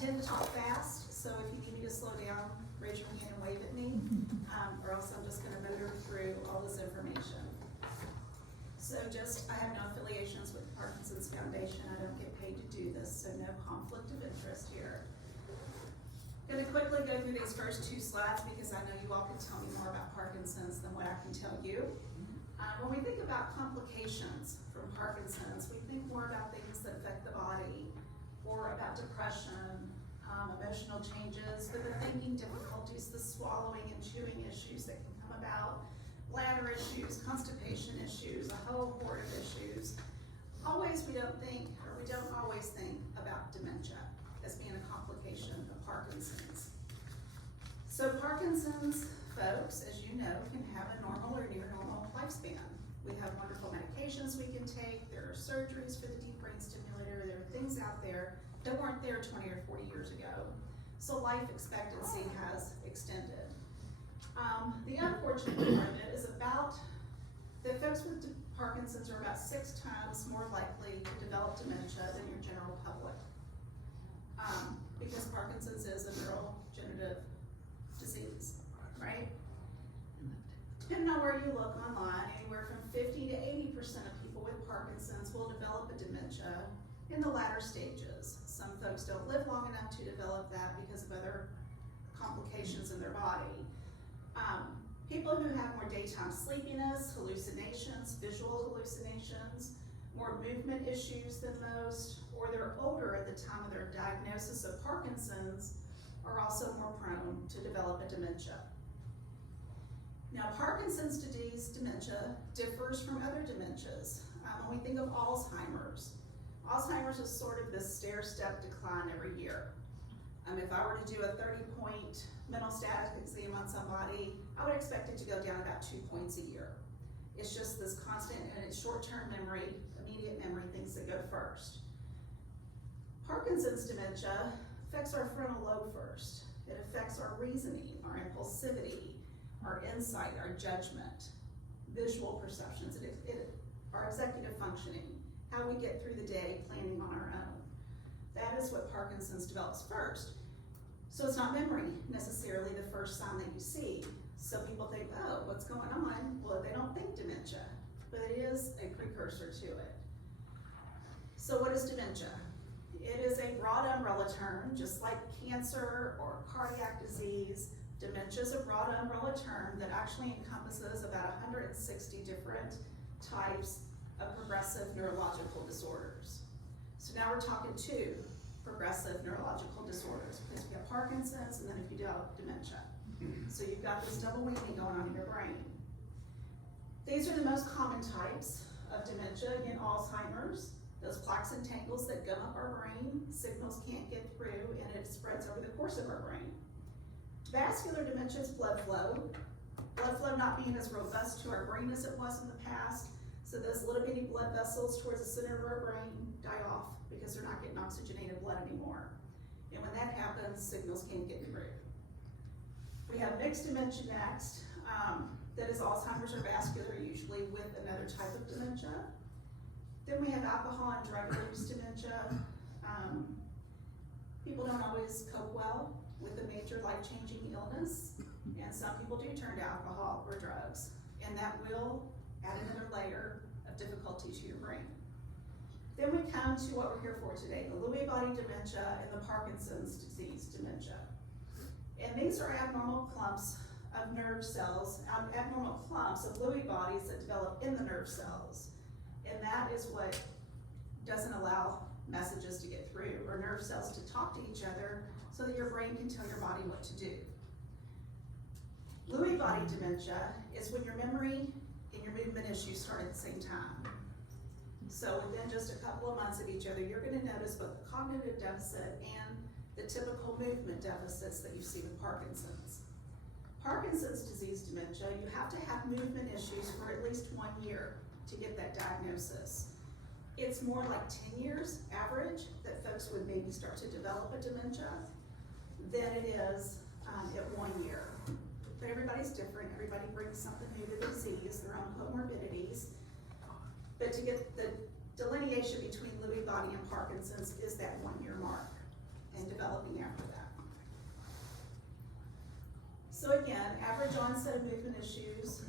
tend to talk fast, so if you need me to slow down, raise your hand and wave at me, or else I'm just gonna motor through all this information. So I have no affiliations with the Parkinson's Foundation. I don't get paid to do this, so no conflict of interest here. Gonna quickly go through these first two slides because I know you all can tell me more about Parkinson's than what I can tell you. When we think about complications from Parkinson's, we think more about things that affect the body, or about depression, emotional changes, but the thinking difficulties, the swallowing and chewing issues that can come about, bladder issues, constipation issues, a whole horde of issues. We don't always think about dementia as being a complication of Parkinson's. So Parkinson's folks, as you know, can have a normal or near normal lifespan. We have wonderful medications we can take, there are surgeries for the deep brain stimulator, there are things out there that weren't there 20 or 40 years ago. So life expectancy has extended. The unfortunate part of it is that folks with Parkinson's are about 6 times more likely to develop dementia than your general public. Because Parkinson's is a neurodegenerative disease, right? Depending on where you look online, anywhere from 50 to 80% of people with Parkinson's will develop a dementia in the latter stages. Some folks don't live long enough to develop that because of other complications in their body. People who have more daytime sleepiness, hallucinations, visual hallucinations, more movement issues than most, or they're older at the time of their diagnosis of Parkinson's, are also more prone to develop a dementia. Now, Parkinson's disease dementia differs from other dementias. When we think of Alzheimer's is sort of this stair-step decline every year. If I were to do a 30-point mental status exam on somebody, I would expect it to go down about 2 points a year. It's just this constant, and it's short-term memory, immediate memory, things that go first. Parkinson's dementia affects our frontal lobe first. It affects our reasoning, our impulsivity, our insight, our judgment, visual perceptions, our executive functioning, how we get through the day planning on our own. That is what Parkinson's develops first. So it's not memory necessarily the first sign that you see. So people think, oh, what's going on? Well, they don't think dementia, but it is a precursor to it. So what is dementia? It is a broad umbrella term, just like cancer or cardiac disease. Dementia is a broad umbrella term that actually encompasses about 160 different types of progressive neurological disorders. So now we're talking 2 progressive neurological disorders, because we have Parkinson's and then if you develop dementia. So you've got this double whammy going on in your brain. These are the most common types of dementia. Again, Alzheimer's, those plaques and tangles that gum up our brain, signals can't get through, and it spreads over the course of our brain. Vascular dementia is blood flow. Blood flow not being as robust to our brain as it was in the past, so those little bitty blood vessels towards the center of our brain die off because they're not getting oxygenated blood anymore. And when that happens, signals can't get through. We have mixed dementia next, that is Alzheimer's or vascular, usually with another type of dementia. Then we have alcohol and drug-induced dementia. People don't always cope well with a major life-changing illness, and some people do turn to alcohol or drugs, and that will add another layer of difficulty to your brain. Then we come to what we're here for today, the Lewy body dementia and the Parkinson's disease dementia. And these are abnormal clumps of nerve cells, abnormal clumps of Lewy bodies that develop in the nerve cells. And that is what doesn't allow messages to get through, or nerve cells to talk to each other so that your brain can tell your body what to do. Lewy body dementia is when your memory and your movement issues start at the same time. So within just a couple of months of each other, you're going to notice both the cognitive deficit and the typical movement deficits that you see with Parkinson's. Parkinson's disease dementia, you have to have movement issues for at least 1 year to get that diagnosis. It's more like 10 years average that folks would maybe start to develop a dementia than it is at 1 year. But everybody's different. Everybody brings something new to the disease, their own comorbidities. But to get the delineation between Lewy body and Parkinson's is that 1 year mark and developing So again, average onset of movement issues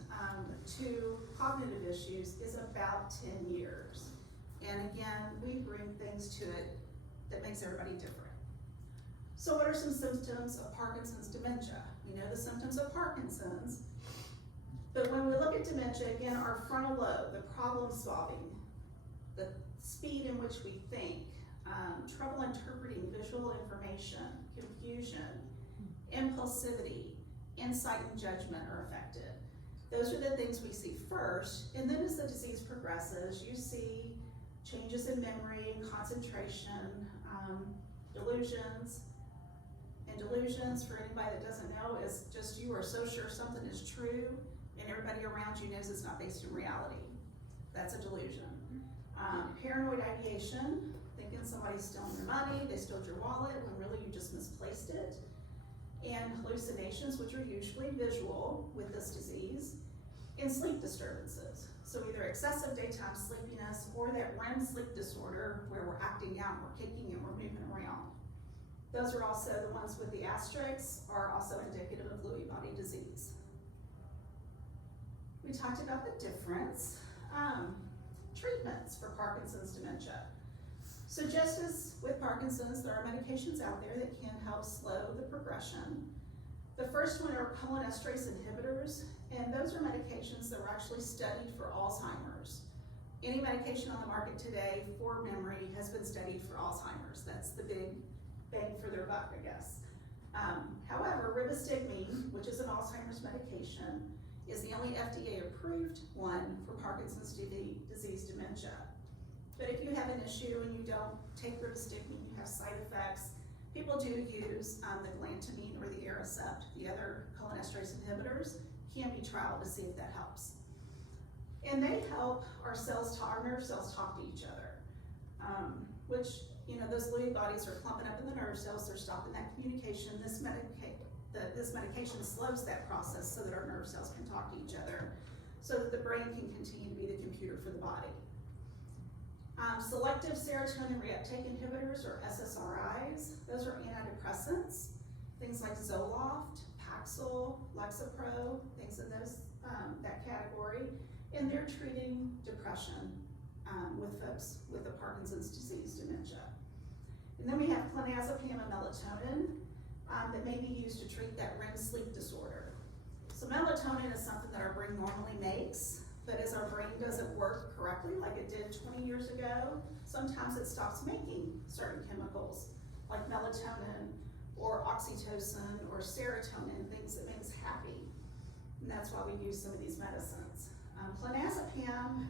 to cognitive issues is about 10 years. And again, we bring things to it that makes everybody different. So what are some symptoms of Parkinson's dementia? We know the symptoms of Parkinson's, but when we look at dementia, again, our frontal lobe, the problem solving, the speed in which we think, trouble interpreting visual information, confusion, impulsivity, insight and judgment are affected. Those are the things we see first, and then as the disease progresses, you see changes in memory and concentration, delusions. And delusions, for anybody that doesn't know, is just you are so sure something is true, and everybody around you knows it's not based in reality. That's a delusion. Paranoid ideation, thinking somebody's stolen your money, they stole your wallet, when really you just misplaced it. And hallucinations, which are usually visual with this disease, and sleep disturbances. So either excessive daytime sleepiness or that REM sleep disorder where we're acting out, we're kicking and we're moving around. Those are also the ones with the asterisks are also indicative of Lewy body disease. We talked about the difference. Treatments for Parkinson's dementia. So just as with Parkinson's, there are medications out there that can help slow the progression. The first one are cholinesterase inhibitors, and those are medications that were actually studied for Alzheimer's. Any medication on the market today for memory has been studied for Alzheimer's. That's the big bang for their buck, I guess. However, ribostigmine, which is an Alzheimer's medication, is the only FDA-approved one for Parkinson's disease dementia. But if you have an issue and you don't take ribostigmine, you have side effects, people do use the galantamine or the Aricept, the other cholinesterase inhibitors, can be trialed to see if that helps. And they help our nerve cells talk to each other, which, you know, those Lewy bodies are clumping up in the nerve cells, they're stopping that communication. This medication slows that process so that our nerve cells can talk to each other, so that the brain can continue to be the computer for the body. Selective serotonin reuptake inhibitors, or SSRIs, those are antidepressants, things like Zoloft, Paxil, Lexapro, things in that category, and they're treating depression with folks with the Parkinson's disease dementia. And then we have clonazepam and melatonin that may be used to treat that REM sleep disorder. So melatonin is something that our brain normally makes, but as our brain doesn't work correctly like it did 20 years ago, sometimes it stops making certain chemicals like melatonin or oxytocin or serotonin, things that make us happy. And that's why we use some of these medicines. Clonazepam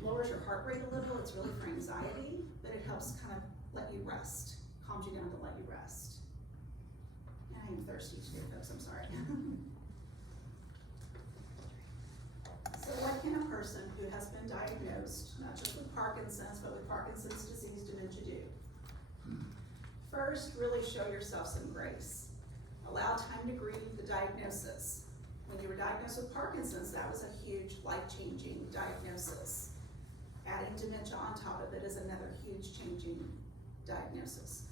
lowers your heart rate a little. It's really for anxiety, but it helps kind of let you rest, calms you down to let you rest. And I'm thirsty today, folks, I'm sorry. So what can a person who has been diagnosed, not just with Parkinson's, but with Parkinson's disease dementia do? First, really show yourself some grace. Allow time to grieve the diagnosis. When you were diagnosed with Parkinson's, that was a huge life-changing diagnosis. Adding dementia on top of it is another huge changing diagnosis.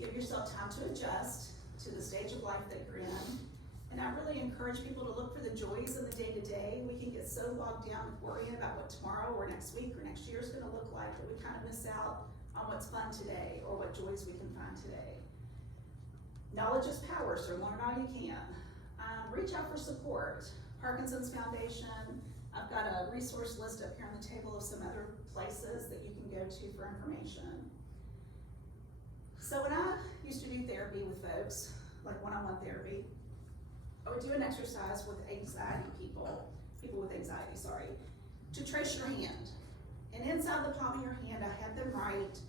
Give yourself time to adjust to the stage of life that you're in. And I really encourage people to look for the joys in the day-to-day. We can get so bogged down with worrying about what tomorrow or next week or next year is going to look like that we kind of miss out on what's fun today or what joys we can find today. Knowledge is power, so learn all you can. Reach out for support. Parkinson's Foundation, I've got a resource list up here on the table of some other places that you can go to for information. So when I used to do therapy with folks, like one-on-one therapy, I would do an exercise with people with anxiety, to trace your hand. And inside the palm of your hand, I had them write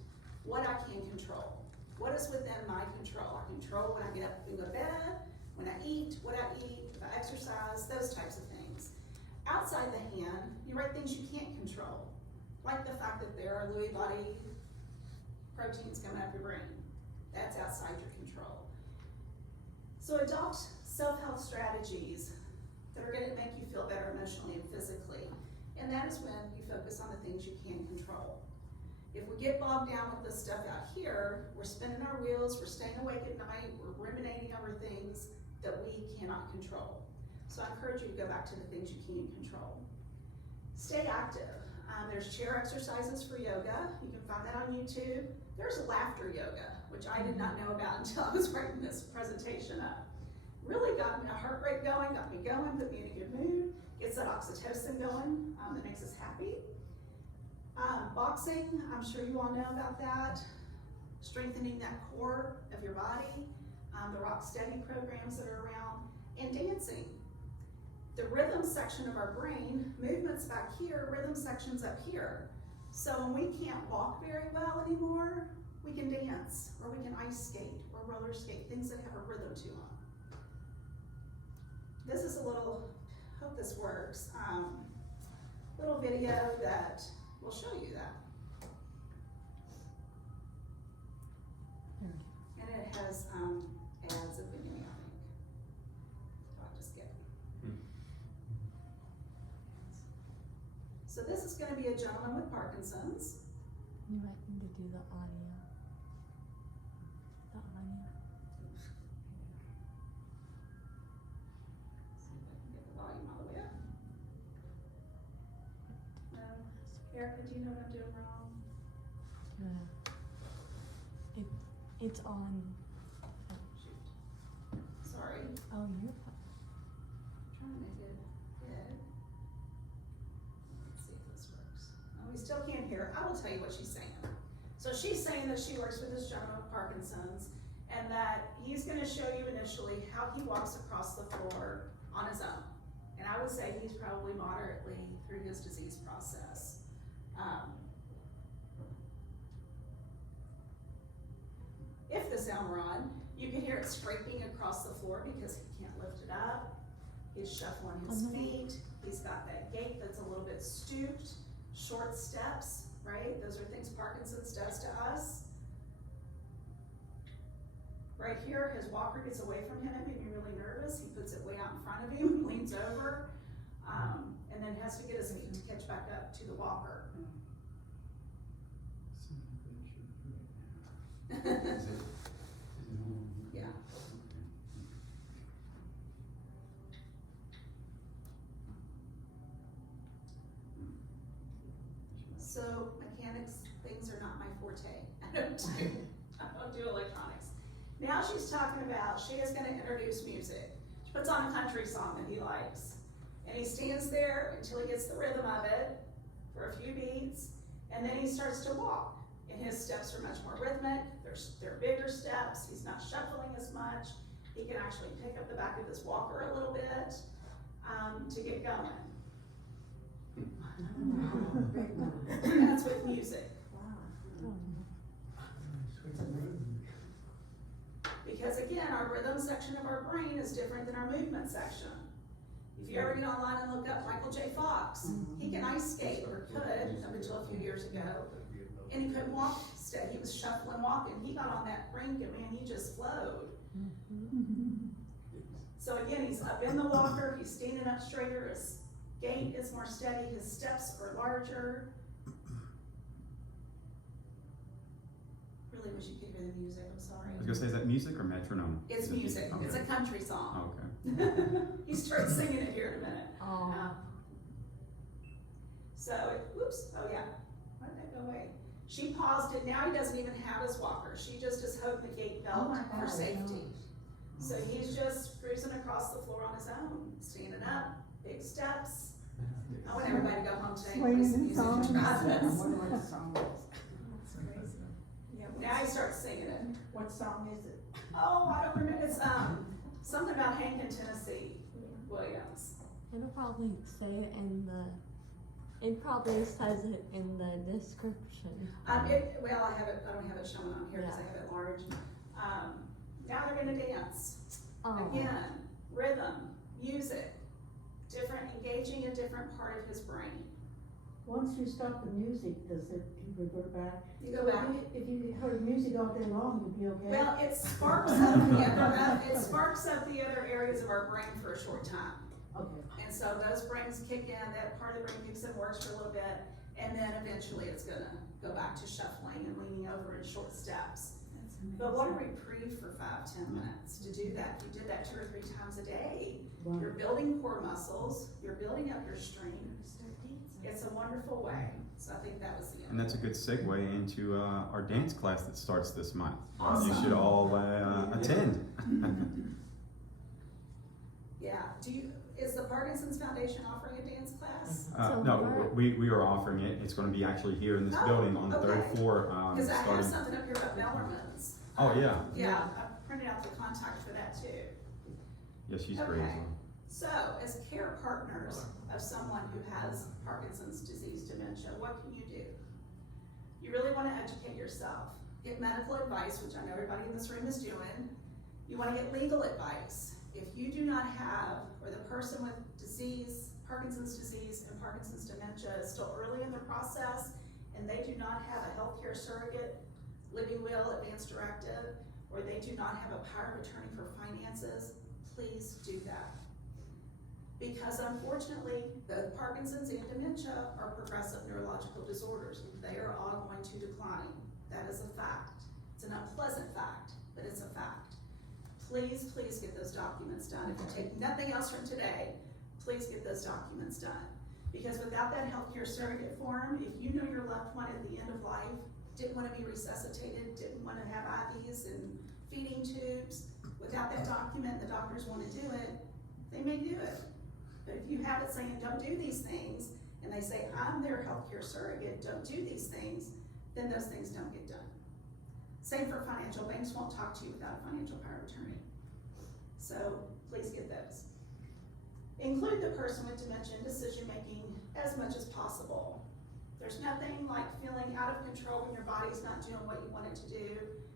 what I can control. What is within my control? I control when I get up and go to bed, when I eat, what I eat, if I exercise, those types of things. Outside the hand, you write things you can't control, like the fact that there are Lewy body proteins coming up your brain. That's outside your control. So adopt self-help strategies that are going to make you feel better emotionally and physically. And that is when you focus on the things you can control. If we get bogged down with this stuff out here, we're spinning our wheels, we're staying awake at night, we're ruminating over things, that we cannot control. So I encourage you to go back to the things you can control. Stay active. There's chair exercises for yoga. You can find that on YouTube. There's laughter yoga, which I did not know about until I was writing this presentation up. Really got my heart rate going, got me going, put me in a good mood, gets that oxytocin going, that makes us happy. Boxing, I'm sure you all know about that. Strengthening that core of your body, the Rock Steady programs that are around, and dancing. The rhythm section of our brain, movements back here, rhythm section's up here. So when we can't walk very well anymore, we can dance, or we can ice skate, or roller skate, things that have a rhythm to them. This is a little, hope this works, little video that will show you that. And it has ads at the beginning, I think. So I'll just get it. So this is going to be a gentleman with Parkinson's. You might need to do the audio. The audio. See if I can get the volume all the way up. No. Erica, do you know what I'm doing wrong? It's on. Shoot. Sorry. Oh, you're Trying to make it good. Let's see if this works. Oh, we still can't hear. I will tell you what she's saying. So she's saying that she works with this gentleman with Parkinson's, and that he's going to show you initially how he walks across the floor on his own. And I would say he's probably moderately through his disease process. If the sound were on, you can hear it scraping across the floor because he can't lift it up. He's shuffling his feet. He's got that gait that's a little bit stooped, short steps, right? Those are things Parkinson's does to us. Right here, his walker gets away from him, making me really nervous. He puts it way out in front of him, leans over, and then has to get his feet to catch back up to the walker. Yeah. So mechanics things are not my forte. I don't do electronics. Now she's talking about, she is going to introduce music. She puts on a country song that he likes. And he stands there until he gets the rhythm of it for a few beats, and then he starts to walk. And his steps are much more rhythmic, they're bigger steps, he's not shuffling as much. He can actually pick up the back of his walker a little bit to get going. That's with music. Because again, our rhythm section of our brain is different than our movement section. If you ever get online and look up Michael J. Fox, he can ice skate, or could, up until a few years ago, and he couldn't walk steady. He was shuffling, walking. He got on that rink, and man, he just flowed. So again, he's up in the walker, he's standing up straighter, his gait is more steady, his steps are larger. Really wish you could hear the music, I'm sorry. I was gonna say, is that music or metronome? It's music, Okay. it's a country song. Oh, okay. He starts singing it here in a minute. Oh. Whoops, oh yeah, why did that go away? She paused it, now he doesn't even have his walker, she just is holding the gate belt for safety. So he's just cruising across the floor on his own, standing up, big steps. I want everybody to go home today and play some music and try this. Now he starts singing it. What song is it? Oh, I don't remember, it's something about Hank in Tennessee Williams. It'll probably say it in the, it probably says it in the description. Well, I don't have it shown on here because I have it large. Now they're gonna dance. Oh. Again, rhythm, music, engaging a different part of his brain. Once you stop the music, does it revert back? You go back. If you heard music all day long, you'd be okay? Well, it sparks up the other areas of our brain for a short time. Okay. And so those brains kick in, that part of the brain kicks in, works for a little bit, and then eventually it's gonna go back to shuffling and leaning over in short steps. But what a reprieve for 5-10 minutes to do that. If you did that 2 or 3 times a day, Wow. you're building core muscles, you're building up your strength. It's a wonderful way. So I think that was the end. And that's a good segue into our dance class that starts this month. Awesome. You should all attend. Yeah. Is the Parkinson's Foundation offering a dance class? No, we are offering it. It's going to be actually here in this Oh, building on the okay. 3rd floor. Because I have starting. something up here about Bellerman's. Oh yeah. Yeah, I printed out the contact for that too. Yeah, she's great as Okay. well. So, as care partners of someone who has Parkinson's disease dementia, what can you do? You really want to educate yourself. Get medical advice, which I know everybody in this room is doing. You want to get legal advice. If you do not have, or the person with disease, Parkinson's disease and Parkinson's dementia is still early in the process, and they do not have a healthcare surrogate, living will, advance directive, or they do not have a power of attorney for finances, please do that. Because unfortunately, both Parkinson's and dementia are progressive neurological disorders. They are all going to decline. That is a fact. It's an unpleasant fact, but it's a fact. Please, please get those documents done. If you take nothing else from today, please get those documents done. Because without that healthcare surrogate form, if you know your loved one at the end of life didn't want to be resuscitated, didn't want to have IVs and feeding tubes, without that document, the doctors want to do it, they may do it. But if you have it saying, don't do these things, and they say, I'm their healthcare surrogate, don't do these things, then those things don't get done. Same for financial. Banks won't talk to you without a financial power of attorney. So please get those. Include the person with dementia in decision-making as much as possible. There's nothing like feeling out of control when your body's not doing what you want it to do,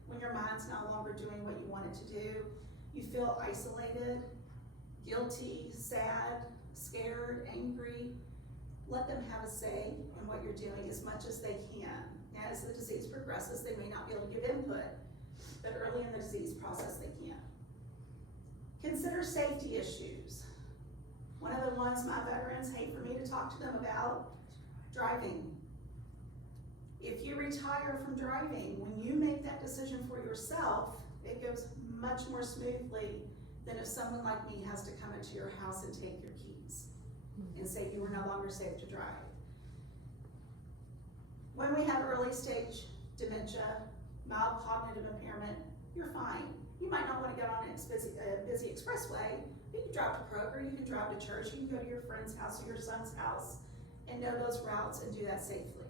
when your mind's no longer doing what you want it to do. You feel isolated, guilty, sad, scared, angry. Let them have a say in what you're doing as much as they can. Now, as the disease progresses, they may not be able to give input, but early in the disease process, they can. Consider safety issues. One of the ones my veterans hate for me to talk to them about, driving. If you retire from driving, when you make that decision for yourself, it goes much more smoothly than if someone like me has to come into your house and take your keys and say you were no longer safe to drive. When we have early stage dementia, mild cognitive impairment, you're fine. You might not want to get on a busy expressway, but you can drive to Kroger, you can drive to church, you can go to your friend's house or your son's house and know those routes and do that safely.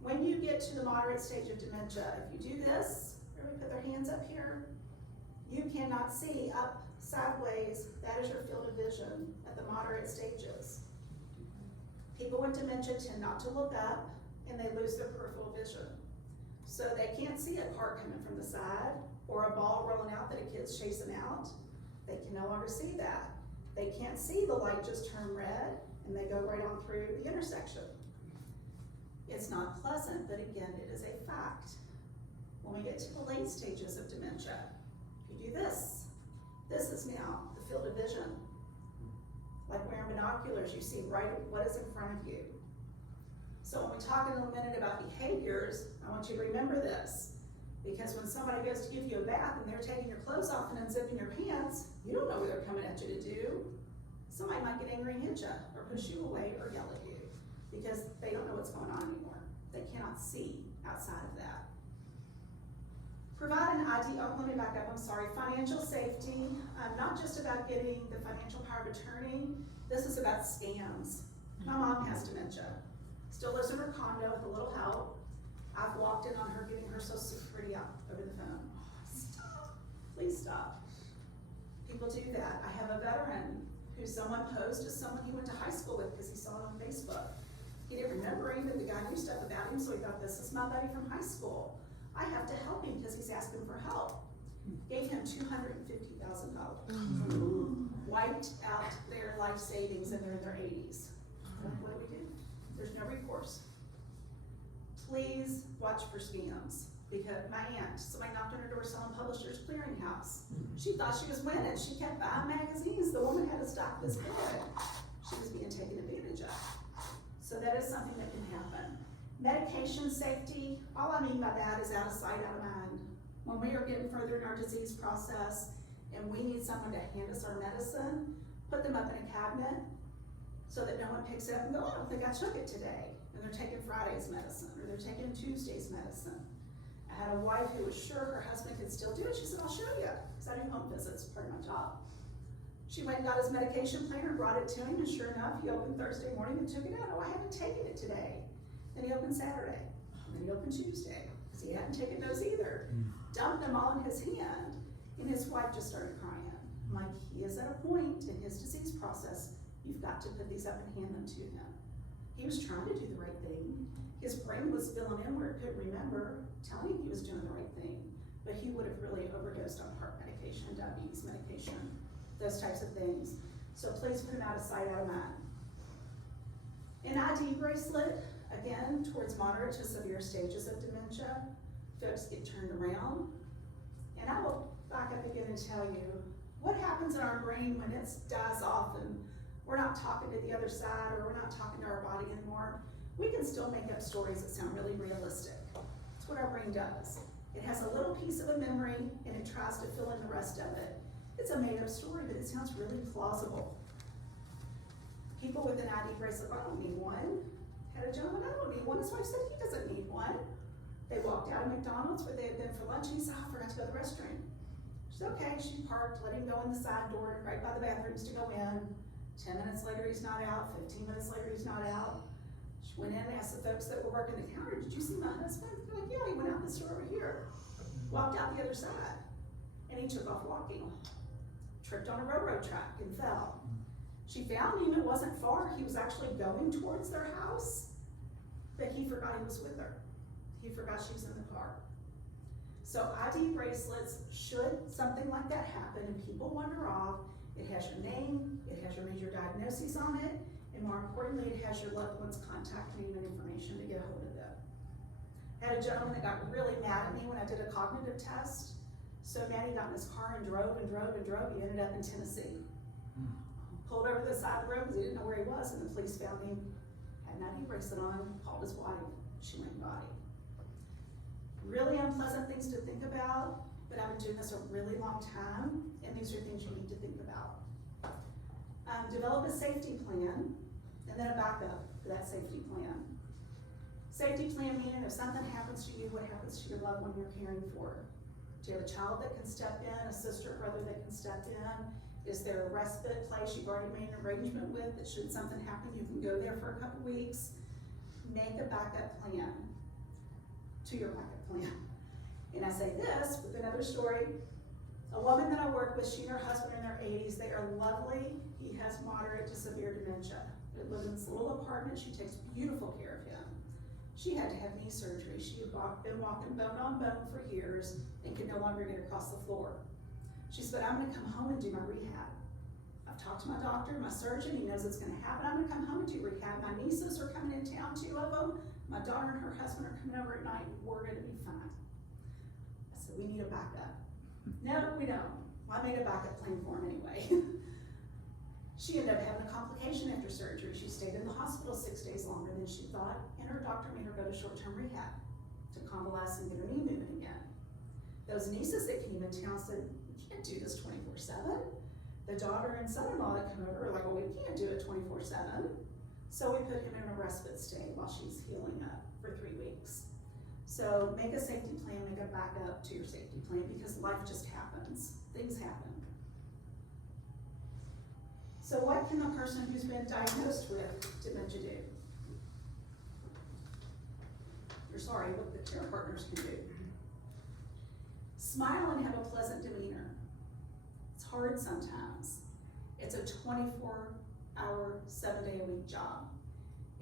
When you get to the moderate stage of dementia, if you do this, everybody put their hands up here, you cannot see up sideways. That is your field of vision at the moderate stages. People with dementia tend not to look up and they lose their peripheral vision. So they can't see a car coming from the side or a ball rolling out that a kid's chasing out. They can no longer see that. They can't see the light just turn red and they go right on through the intersection. It's not pleasant, but again, it is a fact. When we get to the late stages of dementia, you do this. This is now the field of vision. Like wearing binoculars, you see right what is in front of you. So when we talk in a minute about behaviors, I want you to remember this. Because when somebody goes to give you a bath and they're taking your clothes off and unzipping your pants, you don't know what they're coming at you to do. Somebody might get angry and hit you, or push you away, or yell at you, because they don't know what's going on anymore. They cannot see outside of that. Provide an ID, oh, let me back up, I'm sorry. Financial safety, not just about getting the financial power of attorney, this is about scams. My mom has dementia, still lives in her condo with a little help. I've walked in on her giving her Social Security out over the phone. Oh, stop, please stop. People do that. I have a veteran who someone posed as someone he went to high school with because he saw it on Facebook. He didn't remember him, but the guy knew stuff about him, so he thought, this is my buddy from high school. I have to help him because he's asking for help. Gave him $250,000. Wiped out their life savings and they're in their 80s. What do? There's no recourse. Please watch for scams. Because my aunt, somebody knocked on her door selling Publishers Clearinghouse. She thought she was winning. She kept buying magazines. The woman had a stock this big. She was being taken advantage of. So that is something that can happen. Medication safety, all I mean by that is out of sight, out of mind. When we are getting further in our disease process and we need someone to hand us our medicine, put them up in a cabinet so that no one picks it up and go, oh, I don't think I took it today. And they're taking Friday's medicine or they're taking Tuesday's medicine. I had a wife who was sure her husband could still do it. She said, I'll show you, because I do home visits, part of my job. She went and got his medication planner, brought it to him, and sure enough, he opened Thursday morning and took it out. Oh, I haven't taken it today. Then he opened Saturday. Then he opened Tuesday, because he hadn't taken those either. Dumped them all in his hand, and his wife just started crying. I'm like, he is at a point in his disease process, you've got to put these up and hand them to him. He was trying to do the right thing. His brain was filling in where it couldn't remember, telling him he was doing the right thing, but he would have really overdosed on heart medication, diabetes medication, those types of things. So please put him out of sight, out of mind. An ID bracelet, again, towards moderate to severe stages of dementia, folks get turned around. And I will back up again and tell you, what happens in our brain when it dies off and we're not talking to the other side or we're not talking to our body anymore? We can still make up stories that sound really realistic. That's what our brain does. It has a little piece of a memory and it tries to fill in the rest of it. It's a made up story, but it sounds really plausible. People with an ID bracelet, I don't need one. Had a gentleman, I don't need one. His wife said he doesn't need one. They walked out of McDonald's where they had been for lunch and he said, oh, I forgot to go to the restroom. She said, okay, she parked, let him go in the side door, right by the bathrooms to go in. 10 minutes later, he's not out. 15 minutes later, he's not out. She went in and asked the folks that were working the counter, did you see my husband? They're like, yeah, he went out this door over here. Walked out the other side. And he took off walking. Tripped on a railroad track and fell. She found him, it wasn't far. He was actually going towards their house, but he forgot he was with her. He forgot she was in the car. So ID bracelets, should something like that happen and people wander off, it has your name, it has your major diagnoses on it, and more importantly, it has your loved one's contact name and information to get a hold of them. I had a gentleman that got really mad at me when I did a cognitive test. So mad he got in his car and drove and drove and drove. He ended up in Tennessee. Pulled over to the side of the road because he didn't know where he was, and the police found him, had an ID bracelet on, called his wife, she went and got him. Really unpleasant things to think about, but I've been doing this a really long time, and these are things you need to think about. Develop a safety plan, and then a backup for that safety plan. Safety plan meaning if something happens to you, what happens to your loved one you're caring for? Do you have a child that can step in, a sister or brother that can step in? Is there a respite place you've already made an arrangement with that should something happen, you can go there for a couple weeks? Make a backup plan to your backup plan. And I say this with another story. A woman that I work with, she and her husband are in their 80s. They are lovely. He has moderate to severe dementia. They live in this little apartment. She takes beautiful care of him. She had to have knee surgery. She had been walking bone on bone for years and could no longer get across the floor. She said, I'm gonna come home and do my rehab. I've talked to my doctor, my surgeon, he knows it's gonna happen. I'm gonna come home and do rehab. My nieces are coming in town, 2 of them. My daughter and her husband are coming over at night. We're gonna be fine. I said, we need a backup. No, we don't. Well, I made a backup plan for him anyway. She ended up having a complication after surgery. She stayed in the hospital 6 days longer than she thought, and her doctor made her go to short-term rehab to convalesce and get her knee moving again. Those nieces that came in town said, we can't do this 24/7. The daughter and son-in-law that come over were like, well, we can't do it 24/7. So we put him in a respite stay while she's healing up for 3 weeks. So make a safety plan, make a backup to your safety plan, because life just happens. Things happen. So what can the person who's been diagnosed with dementia do? What the care partners can do. Smile and have a pleasant demeanor. It's hard sometimes. It's a 24-hour, 7-day-a-week job.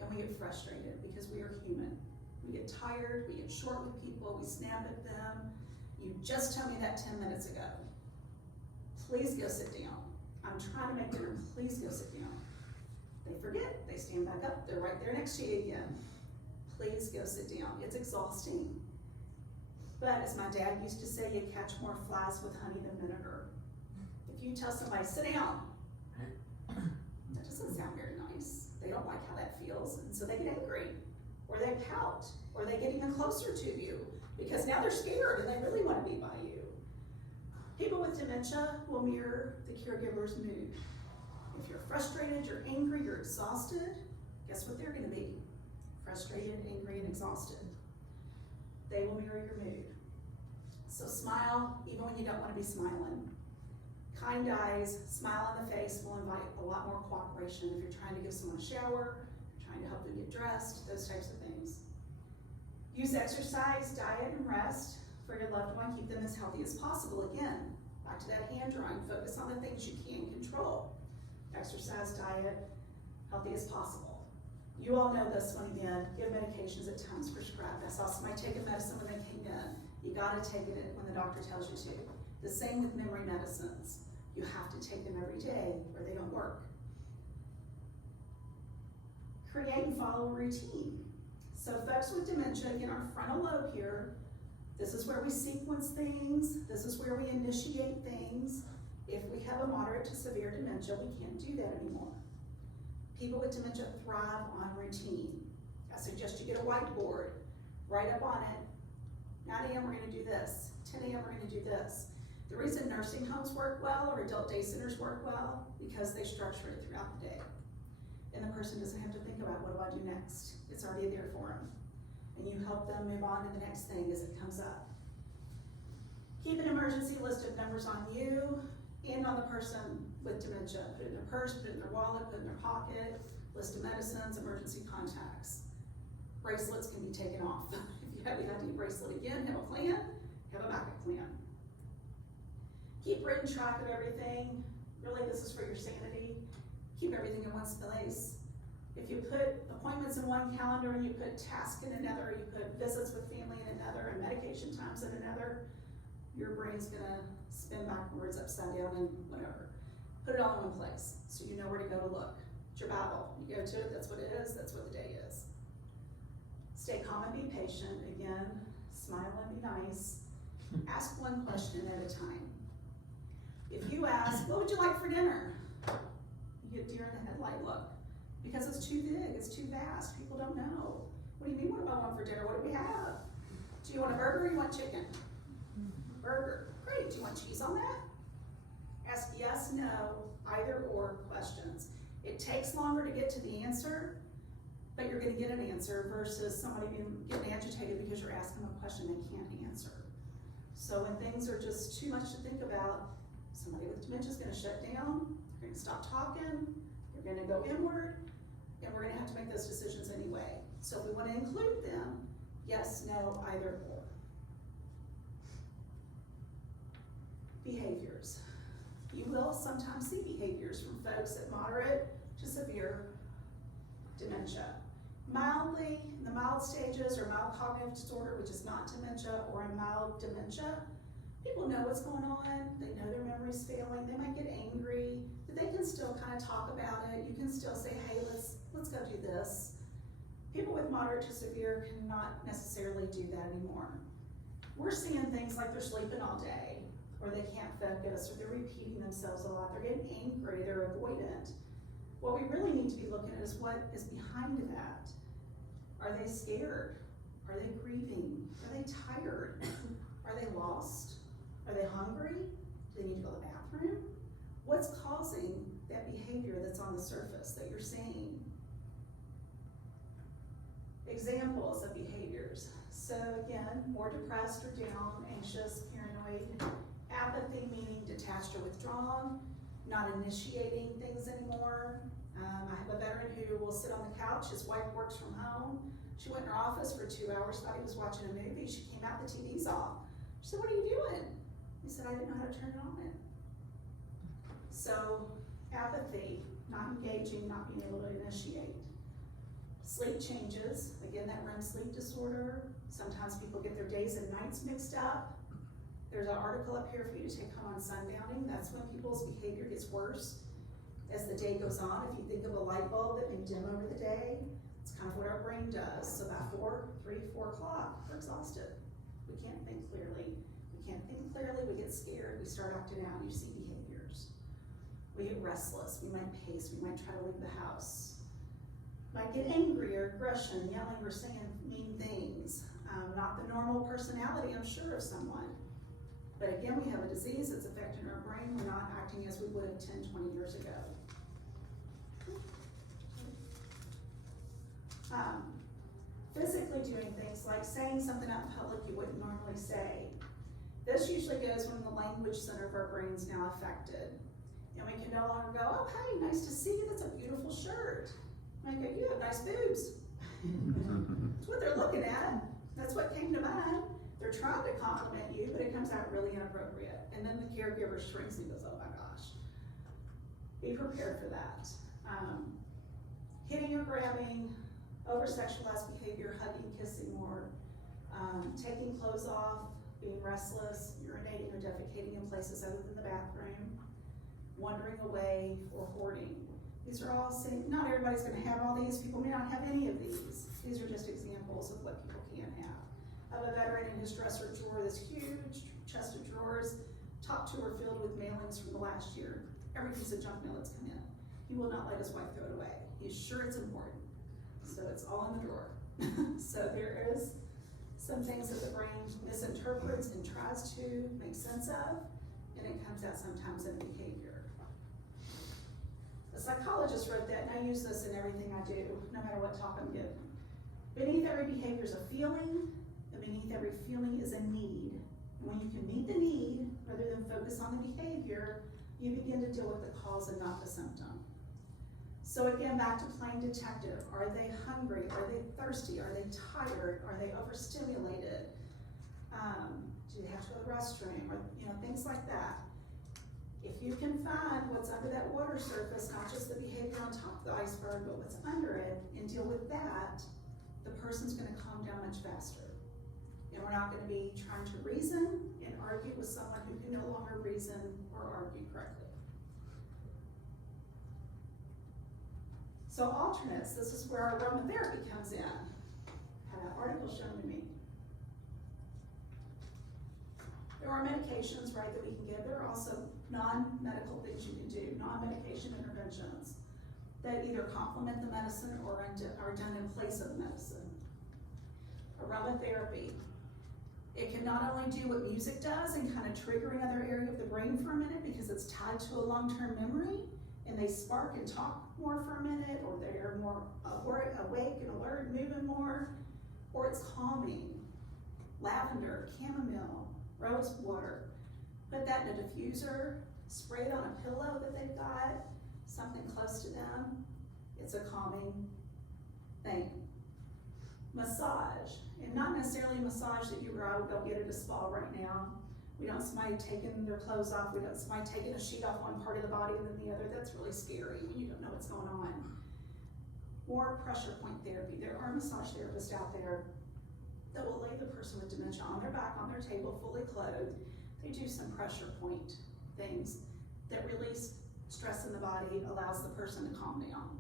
And we get frustrated because we are human. We get tired, we get short with people, we snap at them. You just told me that 10 minutes ago. Please go sit down. I'm trying to make dinner, please go sit down. They forget, they stand back up, they're right there next to you again. Please go sit down. It's exhausting. But as my dad used to say, you catch more flies with honey than vinegar. If you tell somebody, sit down, that doesn't sound very nice. They don't like how that feels, and so they get angry, or they pout, or they get even closer to you. because now they're scared and they really want to be by you. People with dementia will mirror the caregiver's mood. If you're frustrated, you're angry, you're exhausted, guess what they're going to be? Frustrated, angry, and exhausted. They will mirror your mood. So smile even when you don't want to be smiling. Kind eyes, smile on the face will invite a lot more cooperation if you're trying to give someone a shower, you're trying to help them get dressed, those types of things. Use exercise, diet, and rest for your loved one. Keep them as healthy as possible. Again, back to that hand drawing. Focus on the things you can control. Exercise, diet, healthy as possible. You all know this one again. Give medications at times prescribed. I saw somebody taking medicine when they came in. You gotta take it when the doctor tells you to. The same with memory medicines. You have to take them every day or they don't work. Create and follow a routine. So folks with dementia, again, our frontal lobe here, this is where we sequence things. This is where we initiate things. If we have a moderate to severe dementia, we can't do that anymore. People with dementia thrive on routine. I suggest you get a whiteboard, write up on it. 9 a.m. we're gonna do this, 10 a.m. we're gonna do this. The reason nursing homes work well or adult day centers work well, because they structure it throughout the day. And the person doesn't have to think about what do I do next. It's already there for them. And you help them move on to the next thing as it comes up. Keep an emergency list of numbers on you and on the person with dementia. Put it in their purse, put it in their wallet, put it in their pocket, list of medicines, emergency contacts. Bracelets can be taken off. If you have the ID bracelet again, have a plan, have a backup plan. Keep written track of everything. Really, this is for your sanity. Keep everything in one place. If you put appointments in one calendar and you put tasks in another, you put visits with family in another and medication times in another, your brain's gonna spin backwards, upside down, and whatever. Put it all in one place so you know where to go to look. It's your Bible. You go to it, that's what it is, that's what the day is. Stay calm and be patient. Again, smile and be nice. Ask one question at a time. If you ask, what would you like for dinner? You get deer in the headlight look. Because it's too big, it's too vast, people don't know. What do you mean, what do I want for dinner? What do we have? Do you want a burger or you want chicken? Burger, great, do you want cheese on that? Ask yes, no, either or questions. It takes longer to get to the answer, but you're gonna get an answer versus somebody getting agitated because you're asking them a question they can't answer. So when things are just too much to think about, somebody with dementia is gonna shut down, they're gonna stop talking, they're gonna go inward, and we're gonna have to make those decisions anyway. So if we wanna include them, yes, no, either or. Behaviors. You will sometimes see behaviors from folks at moderate to severe dementia. Mildly, in the mild stages or mild cognitive disorder, which is not dementia, or a mild dementia, people know what's going on, they know their memory's failing, they might get angry, but they can still kind of talk about it. You can still say, hey, let's go do this. People with moderate to severe cannot necessarily do that anymore. We're seeing things like they're sleeping all day, or they can't focus, or they're repeating themselves a lot, they're getting angry, they're avoidant. What we really need to be looking at is what is behind that. Are they scared? Are they grieving? Are they tired? Are they lost? Are they hungry? Do they need to go to the bathroom? What's causing that behavior that's on the surface that you're seeing? Examples of behaviors. So again, more depressed or down, anxious, paranoid. Apathy, meaning detached or withdrawn, not initiating things anymore. I have a veteran who will sit on the couch, his wife works from home. She went in her office for 2 hours, thought he was watching a movie. She came out, the TV's off. She said, what are you doing? He said, I didn't know how to turn it on. So apathy, not engaging, not being able to initiate. Sleep changes, again, that REM sleep disorder. Sometimes people get their days and nights mixed up. There's an article up here for you to take home on sundowning. That's when people's behavior gets worse as the day goes on. If you think of a light bulb that may dim over the day, it's kind of what our brain does. So about 3, 4 o'clock, we're exhausted. We can't think clearly. We get scared, we start acting out, you see behaviors. We get restless, we might pace, we might try to leave the house. Might get angry or aggression, yelling or saying mean things. not the normal personality, I'm sure, of someone. But again, we have a disease that's affecting our brain. We're not acting as we would have 10, 20 years ago. Physically doing things like saying something out in public you wouldn't normally say. This usually goes when the language center of our brain is now affected. And we can no longer go, oh, hey, nice to see you, that's a beautiful shirt. I go, you have nice boobs. That's what they're looking at. That's what came to mind. They're trying to compliment you, but it comes out really inappropriate. And then the caregiver shrinks and goes, oh my gosh. Be prepared for that. Hitting or grabbing, over-sexualized behavior, hugging, kissing more, taking clothes off, being restless, urinating or defecating in places other than the bathroom, wandering away, or hoarding. These are all, not everybody's going to have all these. People may not have any of these. These are just examples of what people can have. I have a veteran in his dresser drawer, this huge chest of drawers. Top two are filled with mailings from the last year. Every piece of junk mail that's come in. He will not let his wife throw it away. He's sure it's important. So it's all in the drawer. So there is some things that the brain misinterprets and tries to make sense of, and it comes out sometimes in behavior. A psychologist wrote that, and I use this in everything I do, no matter what talk I'm giving. Beneath every behavior is a feeling, and beneath every feeling is a need. And when you can meet the need, rather than focus on the behavior, you begin to deal with the cause and not the symptom. So again, back to playing detective. Are they hungry? Are they thirsty? Are they tired? Are they overstimulated? Do they have to go to the restroom? Or things like that. If you can find what's under that water surface, not just the behavior on top of the iceberg, but what's under it, and deal with that, the person's going to calm down much faster. And we're not going to be trying to reason and argue with someone who can no longer reason or argue correctly. So alternates, this is where aromatherapy comes in. I have an article shown to me. There are medications, right, that we can give. There are also non-medical things you can do, non-medication interventions that either complement the medicine or are done in place of the medicine. Aromatherapy. It can not only do what music does and kind of trigger another area of the brain for a minute because it's tied to a long-term memory, and they spark and talk more for a minute, or they're more awake and alert, moving more, or it's calming. Lavender, chamomile, rose water. Put that in a diffuser, spray it on a pillow that they've got, something close to them. It's a calming thing. Massage, and not necessarily a massage that you or I would go get at a spa right now. We don't want somebody taking their clothes off. We don't want somebody taking a sheet off one part of the body and then the other. That's really scary when you don't know what's going on. Or pressure point therapy. There are massage therapists out there that will lay the person with dementia on their back, on their table, fully clothed. They do some pressure point things that release stress in the body, allows the person to calm down.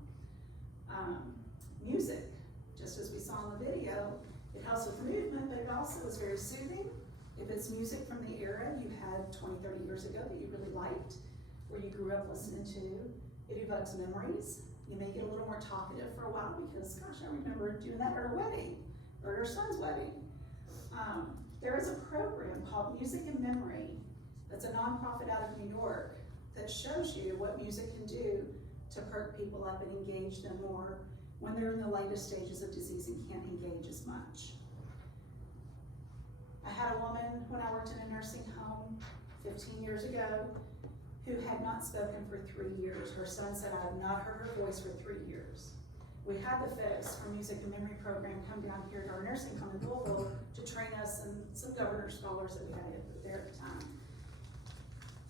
Music, just as we saw in the video, it helps with movement, but it also is very soothing. If it's music from the era you had 20, 30 years ago that you really liked, or you grew up listening to, it evokes memories. You may get a little more talkative for a while because, gosh, I remember doing that at our wedding, or at our son's wedding. There is a program called Music and Memory that's a nonprofit out of New York that shows you what music can do to perk people up and engage them more when they're in the latest stages of disease and can't engage as much. I had a woman when I worked in a nursing home 15 years ago who had not spoken for 3 years. Her son said, I have not heard her voice for 3 years. We had the folks from Music and Memory program come down here to our nursing home in Louisville to train us and some governor scholars that we had there at the time.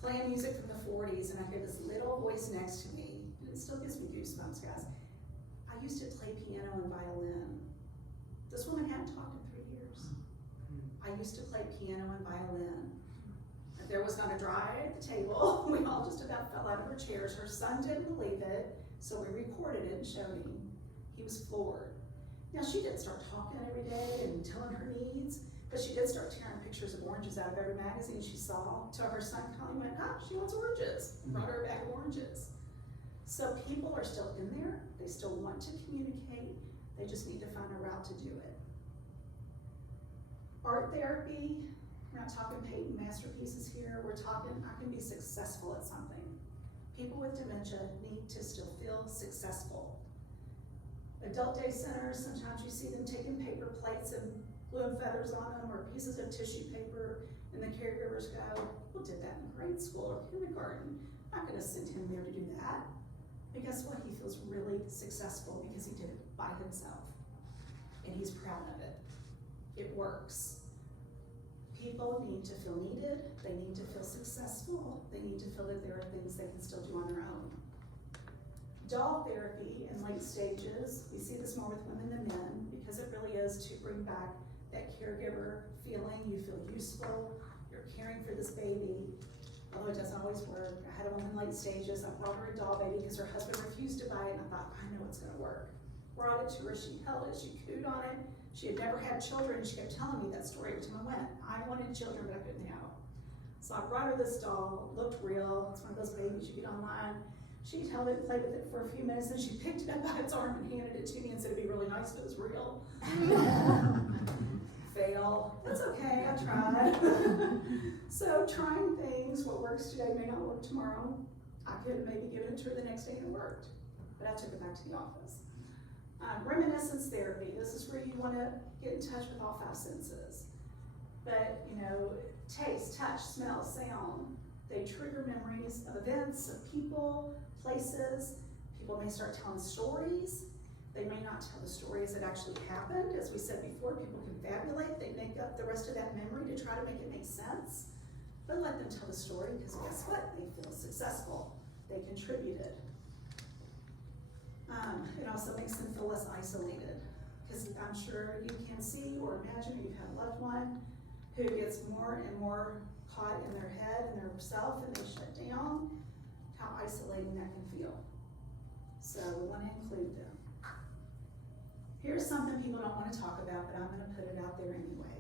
Playing music from the 40s, and I hear this little voice next to me, and it still gives me goosebumps, guys. I used to play piano and violin. This woman hadn't talked in 3 years. I used to play piano and violin. There was not a dry eye at the table. We all just about fell out of our chairs. Her son didn't believe it, so we recorded it and showed him. He was floored. Now, she didn't start talking every day and telling her needs, but she did start tearing pictures of oranges out of every magazine she saw, till her son finally went, she wants oranges. Brought her a bag of oranges. So people are still in there. They still want to communicate. They just need to find a route to do it. Art therapy, we're not talking painting masterpieces here, we're talking I can be successful at something. People with dementia need to still feel successful. Adult day centers, sometimes you see them taking paper plates and gluing feathers on them or pieces of tissue paper, and the caregivers go, well, did that in grade school or kindergarten. I'm not gonna send him there to do that. But guess what? He feels really successful because he did it by himself. And he's proud of it. It works. People need to feel needed, they need to feel successful, they need to feel that there are things they can still do on their own. Doll therapy in late stages, we see this more with women than men because it really is to bring back that caregiver feeling, you feel useful, you're caring for this baby. Although it doesn't always work. I had a woman in late stages, I brought her a doll baby because her husband refused to buy it, and I thought, I know it's gonna work. Brought it to her, she held it, she cooed on it. She had never had children, she kept telling me that story every time I went. I wanted children, but I couldn't have them. So I brought her this doll, looked real, it's one of those babies you get online. She held it, played with it for a few minutes, and she picked it up by its arm and handed it to me and said it'd be really nice if it was real. Fail, that's okay, I tried. So trying things, what works today may not work tomorrow. I could maybe give it to her the next day and it worked, but I took it back to the office. Reminiscence therapy, this is where you wanna get in touch with all five senses. But, you know, taste, touch, smell, sound, they trigger memories of events, of people, places. People may start telling stories. They may not tell the story as it actually happened. As we said before, people can fabulate. They make up the rest of that memory to try to make it make sense. But let them tell the story, because guess what? They feel successful. They contributed. It also makes them feel less isolated, because I'm sure you can see or imagine you've had a loved one who gets more and more caught in their head and their self, and they shut down, how isolating that can feel. So we want to include them. Here's something people don't want to talk about, but I'm going to put it out there anyway.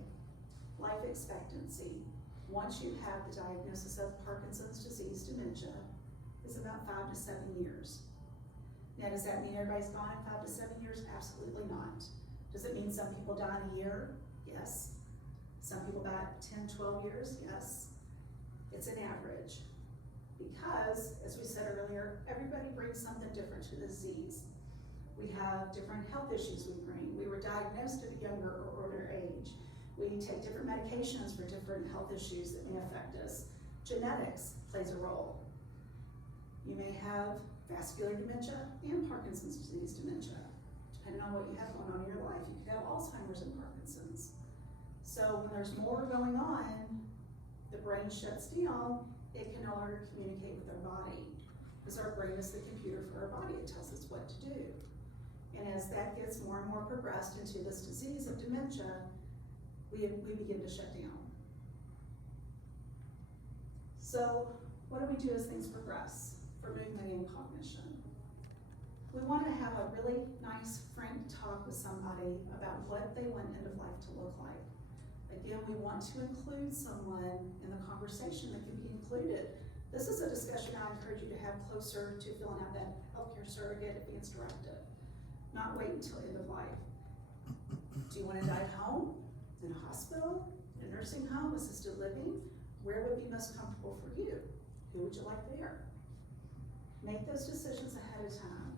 Life expectancy, once you have the diagnosis of Parkinson's disease, dementia, is about 5 to 7 years. Now, does that mean everybody's gone in 5 to 7 years? Absolutely not. Does it mean some people die in a year? Yes. Some people die at 10, 12 years? Yes. It's an average. Because, as we said earlier, everybody brings something different to the disease. We have different health issues we bring. We were diagnosed at a younger or older age. We take different medications for different health issues that may affect us. Genetics plays a role. You may have vascular dementia and Parkinson's disease dementia. Depending on what you have going on in your life, you could have Alzheimer's and Parkinson's. So when there's more going on, the brain shuts down, it can no longer communicate with our body. Because our brain is the computer for our body, it tells us what to do. And as that gets more and more progressed into this disease of dementia, we begin to shut down. So what do we do as things progress for movement and cognition? We want to have a really nice, frank talk with somebody about what they want end of life to look like. Again, we want to include someone in the conversation that can be included. This is a discussion I encourage you to have closer to filling out that healthcare surrogate advance directive. Not wait until end of life. Do you want to die at home, in a hospital, in a nursing home, assisted living? Where would be most comfortable for you? Who would you like there? Make those decisions ahead of time.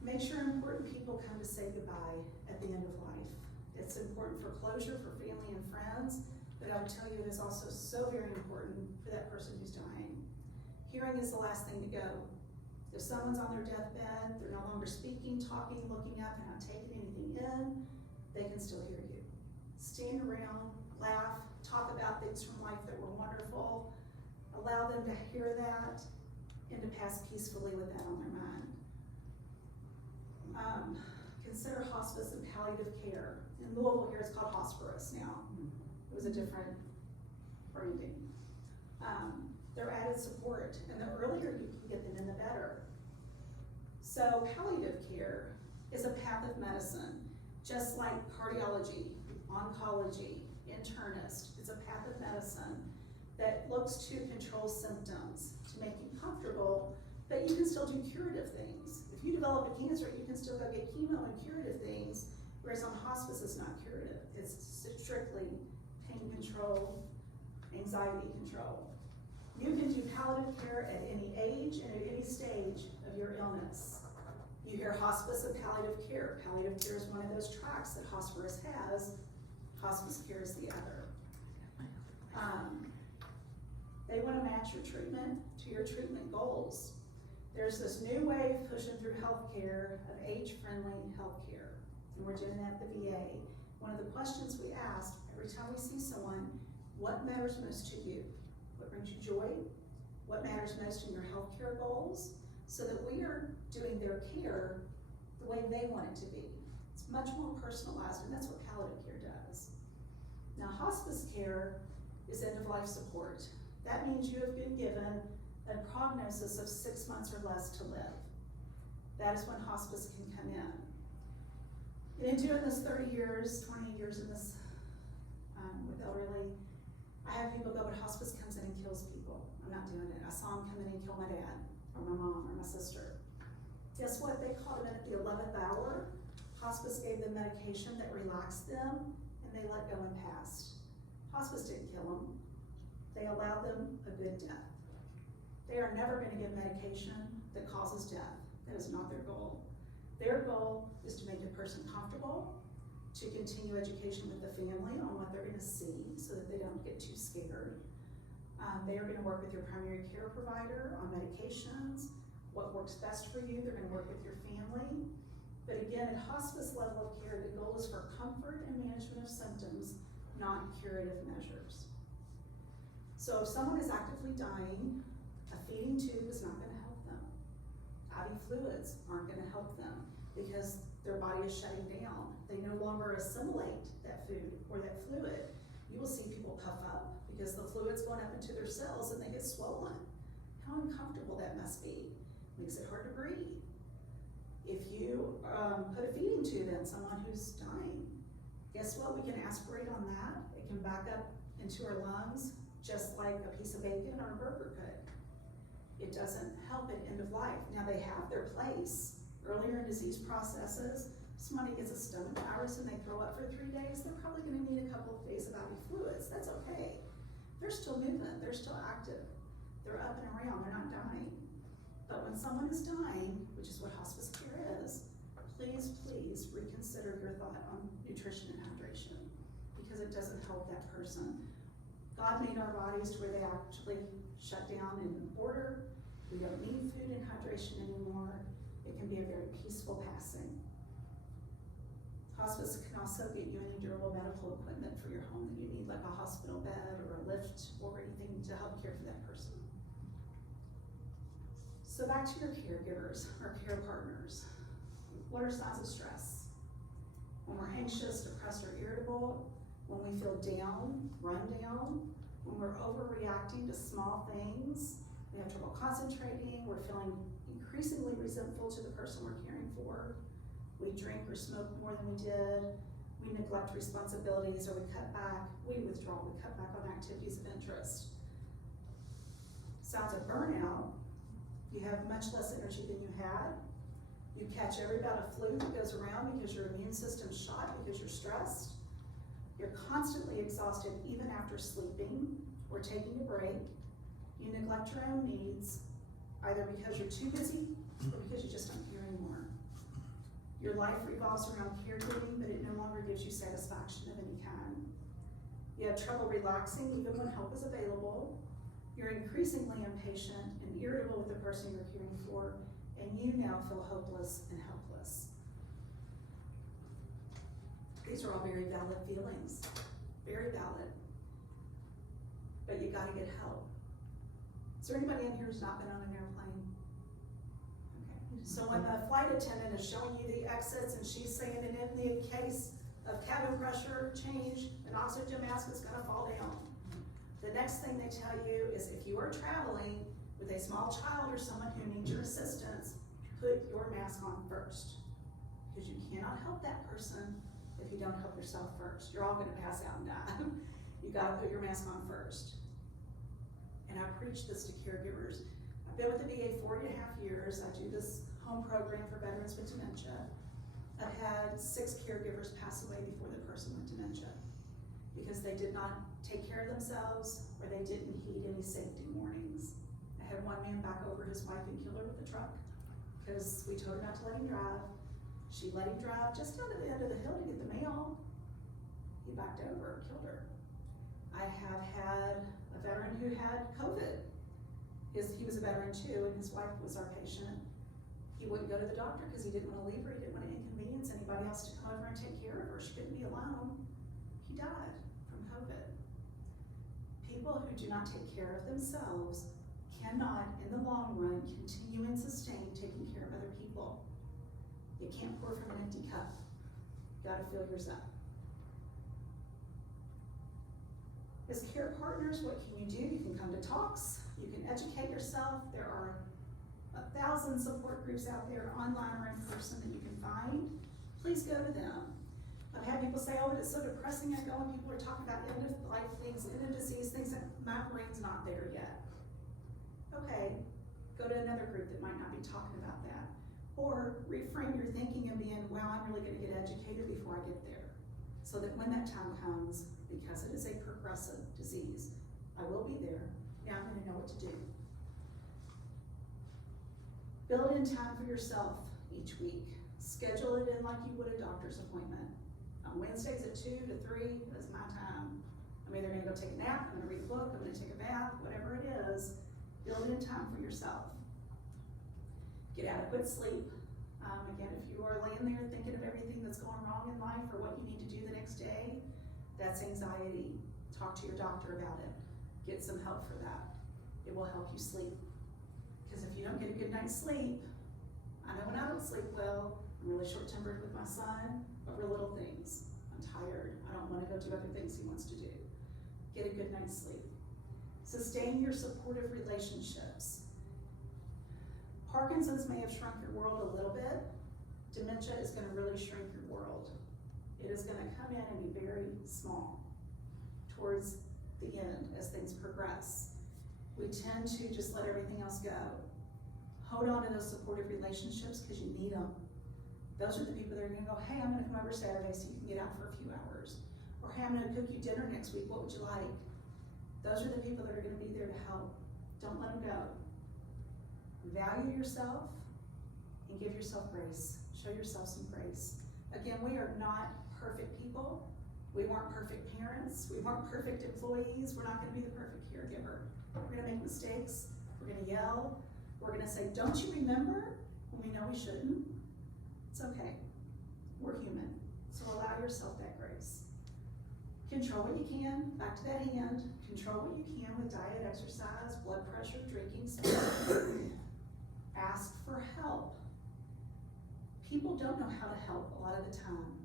Make sure important people come to say goodbye at the end of life. It's important for closure for family and friends, but I would tell you it is also so very important for that person who's dying. Hearing is the last thing to go. If someone's on their deathbed, they're no longer speaking, talking, looking up, and not taking anything in, they can still hear you. Stand around, laugh, talk about things from life that were wonderful, allow them to hear that, and to pass peacefully with that on their mind. Consider hospice and palliative care. In Louisville here it's called hospice now. It was a different branding. They're added support, and the earlier you can get them in, the better. So palliative care is a path of medicine, just like cardiology, oncology, internist. It's a path of medicine that looks to control symptoms, to make you comfortable, but you can still do curative things. If you develop a cancer, you can still go get chemo and curative things Whereas on hospice, it's not curative, it's strictly pain control, anxiety control. You can do palliative care at any age and at any stage of your illness. You hear hospice and palliative care. Palliative care is one of those tracks that hospice has, hospice care is the other. They wanna match your treatment to your treatment goals. There's this new wave pushing through healthcare of age-friendly healthcare, and we're doing that at the VA. One of the questions we ask every time we see someone, what matters most to you? What brings you joy? What matters most in your healthcare goals? So that we are doing their care the way they want it to be. It's much more personalized, and that's what palliative care does. Now, hospice care is end-of-life support. That means you have been given a prognosis of 6 months or less to live. That is when hospice can come in. And in doing this 30 years, 20 years in this with elderly, I have people go, but hospice comes in and kills people. I'm not doing it. I saw him come in and kill my dad, or my mom, or my sister. Guess what? They called him in at the 11th hour. Hospice gave them medication that relaxed them, and they let go and passed. Hospice didn't kill them. They allowed them a good death. They are never gonna give medication that causes death. That is not their goal. Their goal is to make the person comfortable, to continue education with the family on what they're gonna see so that they don't get too scared. They are gonna work with your primary care provider on medications, what works best for you. They're gonna work with your family. But again, at hospice level of care, the goal is for comfort and management of symptoms, not curative measures. So if someone is actively dying, a feeding tube is not gonna help them. IV fluids aren't gonna help them because their body is shutting down. They no longer assimilate that food or that fluid. You will see people puff up because the fluid's going up into their cells and they get swollen. How uncomfortable that must be. Makes it hard to breathe. If you put a feeding tube in someone who's dying, guess what? We can aspirate on that. It can back up into our lungs just like a piece of bacon or a burger could. It doesn't help at end of life. Now they have their place earlier in disease processes. Somebody gets a stomach virus and they throw up for 3 days, they're probably gonna need a couple of days of IV fluids. That's okay. They're still moving, they're still active. They're up and around, they're not dying. But when someone is dying, which is what hospice care is, please, please reconsider your thought on nutrition and hydration because it doesn't help that person. God made our bodies to where they actually shut down in order. We don't need food and hydration anymore. It can be a very peaceful passing. Hospice can also get you any durable medical equipment for your home that you need, like a hospital bed or a lift or anything to help care for that person. So back to your caregivers, our care partners. What are signs of stress? When we're anxious, depressed, or irritable, when we feel down, run down, when we're overreacting to small things, we have trouble concentrating, we're feeling increasingly resentful to the person we're caring for, we drink or smoke more than we did, we neglect responsibilities or we cut back, we withdraw, we cut back on activities of interest. Signs of burnout, you have much less energy than you had, you catch every bout of flu that goes around because your immune system's shot because you're stressed, you're constantly exhausted even after sleeping or taking a break, you neglect your own needs, either because you're too busy or because you just don't care anymore. Your life revolves around caregiving, but it no longer gives you satisfaction of any kind. You have trouble relaxing even when help is available. You're increasingly impatient and irritable with the person you're caring for, and you now feel hopeless and helpless. These are all very valid feelings, very valid. But you gotta get help. Is there anybody in here who's not been on an airplane? Okay. So when the flight attendant is showing you the exits and she's saying, and in the case of cabin pressure change, an oxygen mask is gonna fall down. The next thing they tell you is if you are traveling with a small child or someone who needs your assistance, put your mask on first. Because you cannot help that person if you don't help yourself first. You're all gonna pass out and die. You gotta put your mask on first. And I preach this to caregivers. I've been with the VA 4.5 years. I do this home program for veterans with dementia. I've had 6 caregivers pass away before the person with dementia because they did not take care of themselves or they didn't heed any safety warnings. I had one man back over his wife and kill her with a truck because we told her not to let him drive. She let him drive just down to the end of the hill to get the mail. He backed over, killed her. I have had a veteran who had COVID. He was a veteran too, and his wife was our patient. He wouldn't go to the doctor because he didn't want to leave her. He didn't want to inconvenience anybody else to come over and take care of her. She couldn't be alone. He died from COVID. People who do not take care of themselves cannot, in the long run, continue and sustain taking care of other people. You can't pour from an empty cup. You gotta fill yours up. As care partners, what can you do? You can come to talks, you can educate yourself. There are 1,000 support groups out there, online or in person, that you can find. Please go to them. I've had people say, oh, it's so depressing. I go and people are talking about end of life things, end of disease things, that my brain's not there yet. Okay, go to another group that might not be talking about that. Or reframe your thinking and being, well, I'm really gonna get educated before I get there. So that when that time comes, because it is a progressive disease, I will be there. Now I'm gonna know what to do. Build in time for yourself each week. Schedule it in like you would a doctor's appointment. On Wednesdays at 2 to 3 is my time. I'm either gonna go take a nap, I'm gonna read a book, I'm gonna take a bath, whatever it is. Build in time for yourself. Get adequate sleep. Again, if you are laying there thinking of everything that's going wrong in life or what you need to do the next day, that's anxiety. Talk to your doctor about it. Get some help for that. It will help you sleep. Because if you don't get a good night's sleep, I know when I don't sleep well, I'm really short-tempered with my son over little things. I'm tired. I don't want to go do other things he wants to do. Get a good night's sleep. Sustain your supportive relationships. Parkinson's may have shrunk your world a little bit. Dementia is going to really shrink your world. It is going to come in and be very small towards the end as things progress. We tend to just let everything else go. Hold on to those supportive relationships because you need them. Those are the people that are going to go, hey, I'm going to come over Saturday so you can get out for a few hours. Or hey, I'm going to cook you dinner next week. What would you like? Those are the people that are going to be there to help. Don't let them go. Value yourself and give yourself grace. Show yourself some grace. Again, we are not perfect people. We weren't perfect parents. We weren't perfect employees. We're not going to be the perfect caregiver. We're going to make mistakes. We're going to yell. We're going to say, don't you remember? When we know we shouldn't. It's okay. We're human. So allow yourself that grace. Control what you can. Back to that hand. Control what you can with diet, exercise, blood pressure, drinking, smoking. Ask for help. People don't know how to help a lot of the time.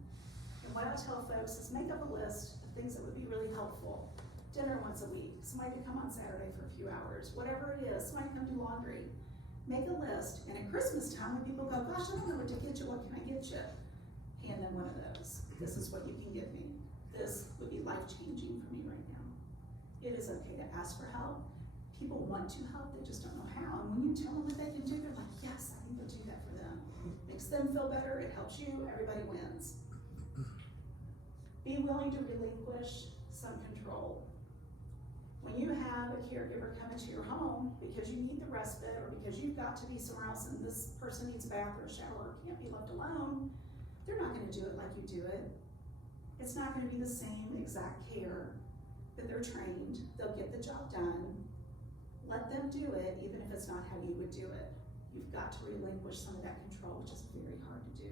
And what I tell folks is make up a list of things that would be really helpful. Dinner once a week. Somebody could come on Saturday for a few hours. Whatever it is. Somebody come do laundry. Make a list. And at Christmas time when people go, gosh, I don't know what to get you. What can I get you? Hand them one of those. This is what you can give me. This would be life-changing for me right now. It is okay to ask for help. People want to help, they just don't know how. And when you tell them what they can do, they're like, yes, I can go do that for them. Makes them feel better, it helps you, everybody wins. Be willing to relinquish some control. When you have a caregiver come into your home because you need the respite or because you've got to be somewhere else and this person needs a bath or a shower or can't be left alone, they're not gonna do it like you do it. It's not gonna be the same exact care, but they're trained, they'll get the job done. Let them do it, even if it's not how you would do it. You've got to relinquish some of that control, which is very hard to do.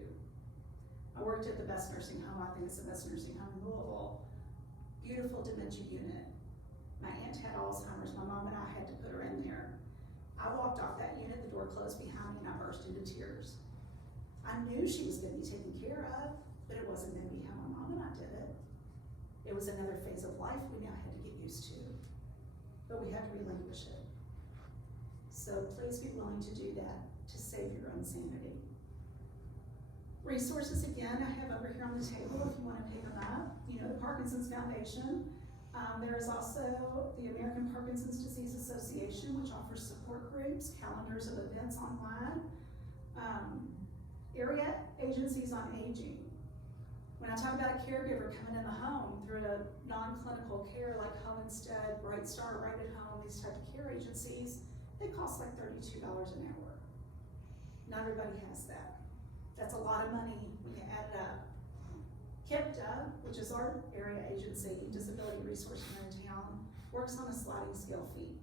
I worked at the best nursing home, I think it's the best nursing home in Louisville. Beautiful dementia unit. My aunt had Alzheimer's, my mom and I had to put her in there. I walked off that unit, the door closed behind me and I burst into tears. I knew she was gonna be taken care of, but it wasn't gonna be how my mom and I did it. It was another phase of life we now had to get used to, but we had to relinquish it. So please be willing to do that to save your own sanity. Resources, again, I have over here on the table if you want to pick them up. You know, the Parkinson's Foundation. There is also the American Parkinson's Disease Association, which offers support groups, calendars of events online. Area agencies on aging. When I talk about a caregiver coming in the home through a non-clinical care like Home Instead, Bright Star, Right at Home, these type of care agencies, they cost like $32 an hour. Not everybody has that. That's a lot of money when you add it up. KIPTA, which is our area agency, disability resource center in town, works on a sliding scale fee.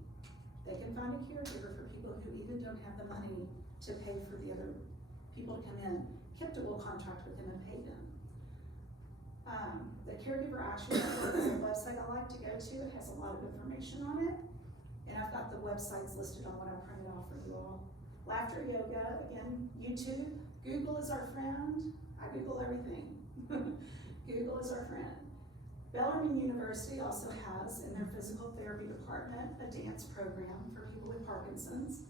They can find a caregiver for people who even don't have the money to pay for the other people to come in. KIPTA will contract with them and pay them. The Caregiver Action Network is a website I like to go to. It has a lot of information on it. And I've got the websites listed on what I printed off for you all. Laughter Yoga, again, YouTube. Google is our friend. I Google everything. Google is our friend. Bellarmine University also has in their physical therapy department a dance program for people with Parkinson's.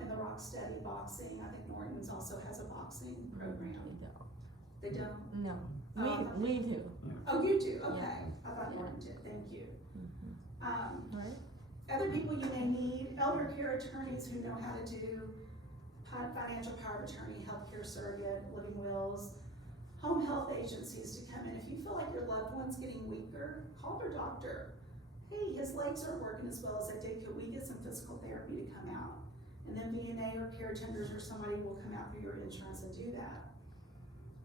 And the Rocksteady boxing, I think Norton's also has a boxing program. They don't? No, Oh, we do. Oh, you do, okay. Yeah. I thought Yeah. Norton did, thank you. Right? Other people you may need, elder care attorneys who know how to do financial power of attorney, healthcare surrogate, living wills, home health agencies to come in. If you feel like your loved one's getting weaker, call their doctor. Hey, his legs aren't working as well as they did, could we get some physical therapy to come out? And then VNA or care tenders or somebody will come out through your insurance and do that.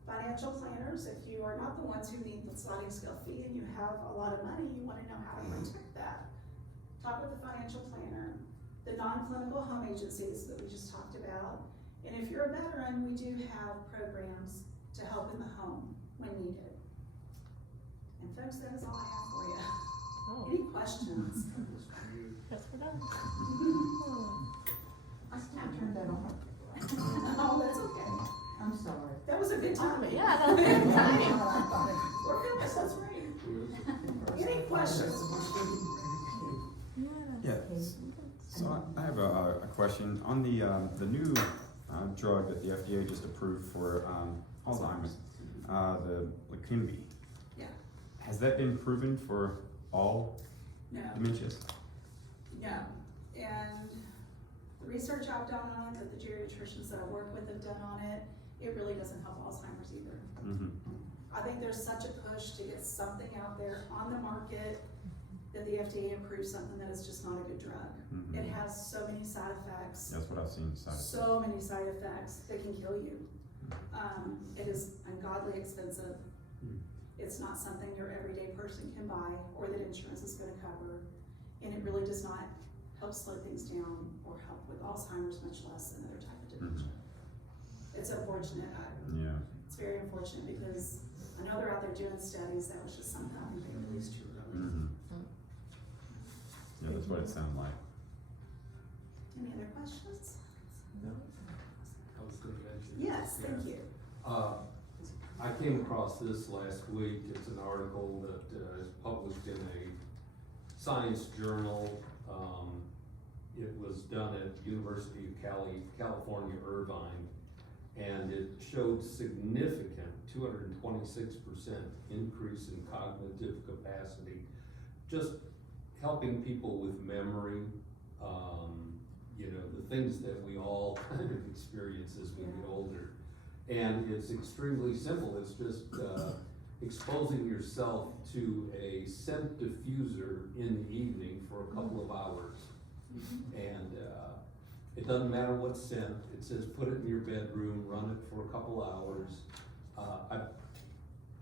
Financial planners, if you are not the ones who need the sliding scale fee and you have a lot of money, you wanna know how to protect that. Talk with the financial planner. The non-clinical home agencies that we just talked about. And if you're a veteran, we do have programs to help in the home when needed. And folks, that is all I have for you. Oh, Any questions? that's for them. I turned that off. Oh, that's okay. I'm sorry. That was a good time. Oh, yeah, that was a good time. We're finished, that's great. Any questions? Yes. So I have a question on the new drug that the FDA just approved for Alzheimer's, the Leqembi. Yeah. Has that been proven for all No, dementias? no. And the research I've done on it, that the geriatricians that I work with have done on it, it really doesn't help Alzheimer's either. Mm-hmm. I think there's such a push to get something out there on the market that the FDA approves something that is just not a good drug. Mm-hmm. It has so many side effects. That's what I've seen. So many side effects that can kill you. It is ungodly expensive. It's not something your everyday person can buy or that insurance is gonna cover. And it really does not help slow things down or help with Alzheimer's, much less another type of dementia. It's unfortunate. Yeah. It's very unfortunate because I know they're out there doing studies. That was just something I think they released too early. Mm-hmm. Yeah, that's what it sounded like. Any other questions? I was gonna mention. Yes, thank you. I came across this last week. It's an article that is published in a science journal. It was done at University of California, Irvine, and it showed significant 226% increase in cognitive capacity, just helping people with memory, you know, the things that we all kind of experience as we get older. And it's extremely simple. It's just exposing yourself to a scent diffuser in the evening for a couple of hours. And it doesn't matter what scent. It says put it in your bedroom, run it for a couple hours. I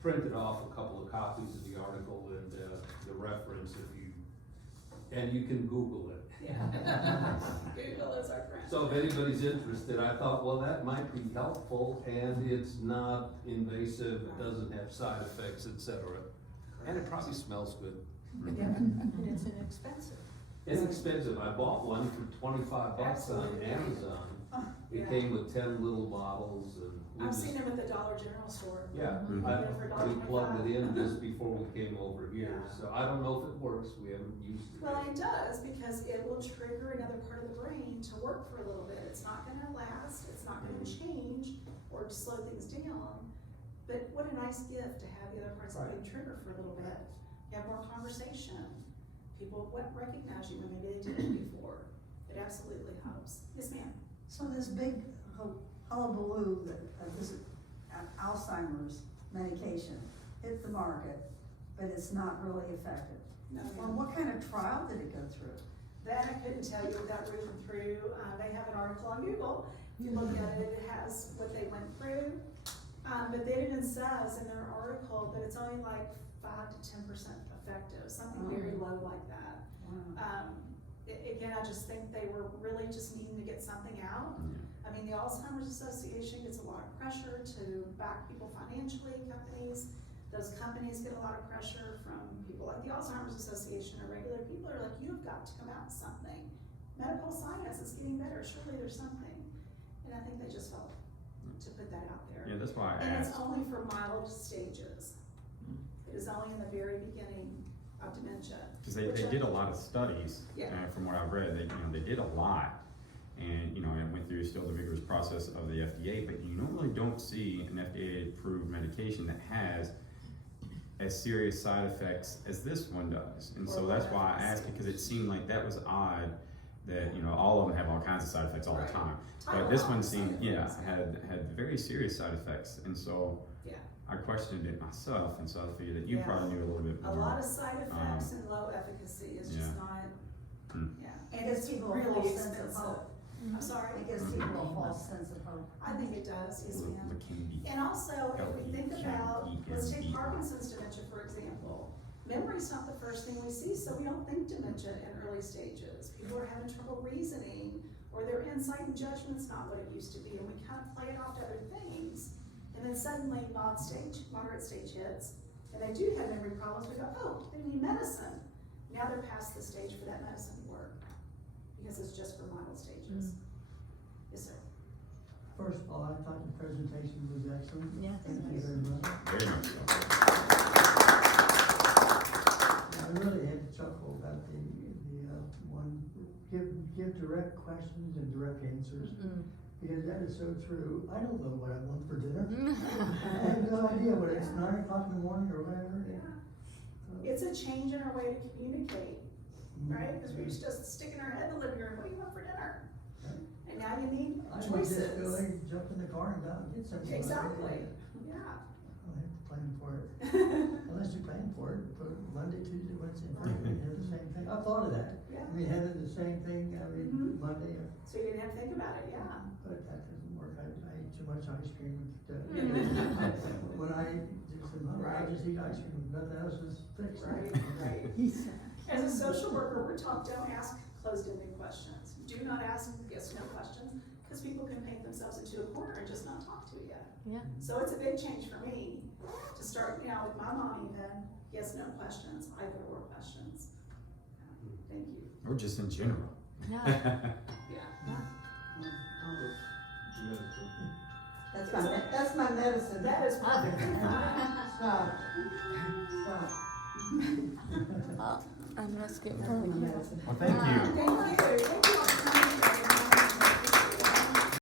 printed off a couple of copies of the article and the reference and you can Google it. Yeah. Google is our friend. So if anybody's interested, I thought, well, that might be helpful, and it's not invasive, it doesn't have side effects, etc. And it probably smells good. Yeah, and it's inexpensive. Inexpensive. I bought one for $25 on Absolutely. Amazon. It Yeah. came with 10 little bottles, and we I've just, seen them at the Dollar General store. yeah, Mhm. we plugged it in just before we came over here. Yeah. So I don't know if it works. We haven't used it Well, yet. it does, because it will trigger another part of the brain to work for a little bit. It's not gonna last, it's not gonna change or slow things down. But what a nice gift to have the other parts of the brain trigger for a little bit. You have more conversation. People recognize you when maybe they didn't before. It absolutely helps. Yes, ma'am. So this big hullabaloo that this Alzheimer's medication hit the market, but it's not really effective. No, Well, what kind of trial did it go through? that I couldn't tell you without reading through. They have an article on Google. If you look at it, it has what they went through. But it even says in their article that it's only like 5 to 10% effective, something very low like that. Wow. Again, I just think they were really just needing to get something out. I mean, the Alzheimer's Association gets a lot of pressure to back people financially, companies. Those companies get a lot of pressure from people like the Alzheimer's Association, or regular people are like, you've got to come out with something. Medical science is getting better, surely there's something. And I think they just felt to put that out there. Yeah, that's why I And it's asked. only for mild stages. It is only in the very beginning of dementia. Cause they did a lot of studies, Yeah. from what I've read, they did a lot. And, it went through still the vigorous process of the FDA, but you normally don't see an FDA-approved medication that has as serious side effects as this one does. And so that's why I asked, because it seemed like that was odd, that, all of them have all kinds of side effects all the Right. time. But this one Tylenol seemed, side effects. had very serious side effects, and so Yeah. I questioned it myself, and so I figured that you Yeah. probably knew a little bit A more. lot of side effects and low efficacy is just yeah. not, Hmm. yeah, It and gives it's people a really false sense of expensive. hope. I'm sorry, It gives people a false sense of hope. I think it does, yes ma'am. Lecanemia. And also, if we think about, let's take LPGMDI. Parkinson's dementia, for example. Memory's not the first thing we see, so we don't think dementia in early stages. People are having trouble reasoning, or their insight and judgment's not what it used to be, and we kind of play it off to other things. And then suddenly moderate stage hits, and they do have memory problems, we go, oh, they need medicine. Now they're past the stage for that medicine to work, because it's just for mild stages. Yes, sir. First of all, I thought the presentation was excellent. Yes. Thank you very much. Very much so. I really had to chuckle about the one, give direct questions and direct answers, because that is so true. I don't know what I want for dinner. I have no idea whether it's 9 o'clock in the morning or whatever. Yeah. It's a change in our way to communicate, right? Because we used to just stick in our head in the living room, what do you want for dinner? Right. And now you need I would just go choices. and jump in the car and go out and get something. Exactly, I yeah. don't have to plan for it. Unless you plan for it, put Monday, Tuesday, Wednesday, and Thursday, and have the same thing. I thought of that. Yeah. I mean, having the same thing, Mhm. Monday, So you didn't have to think about it, yeah. but that doesn't work. I eat too much ice cream. Mhm. When I just said, "Mom, I Right. just eat ice cream, nothing else is fixed." Right, right. As a social worker, we're taught, don't ask closed-ended questions. Do not ask yes/no questions, because people can paint themselves into a corner and just not talk to you. Yeah. So it's a big change for me to start, with my mom even, yes/no questions, either/or questions. Thank you. Or just in general. Yeah. Yeah. That's my medicine. That is perfectly fine. Stop. Stop. Oh, I'm gonna skip That's my from medicine. Well, thank you. Thank you. Thank you all for coming.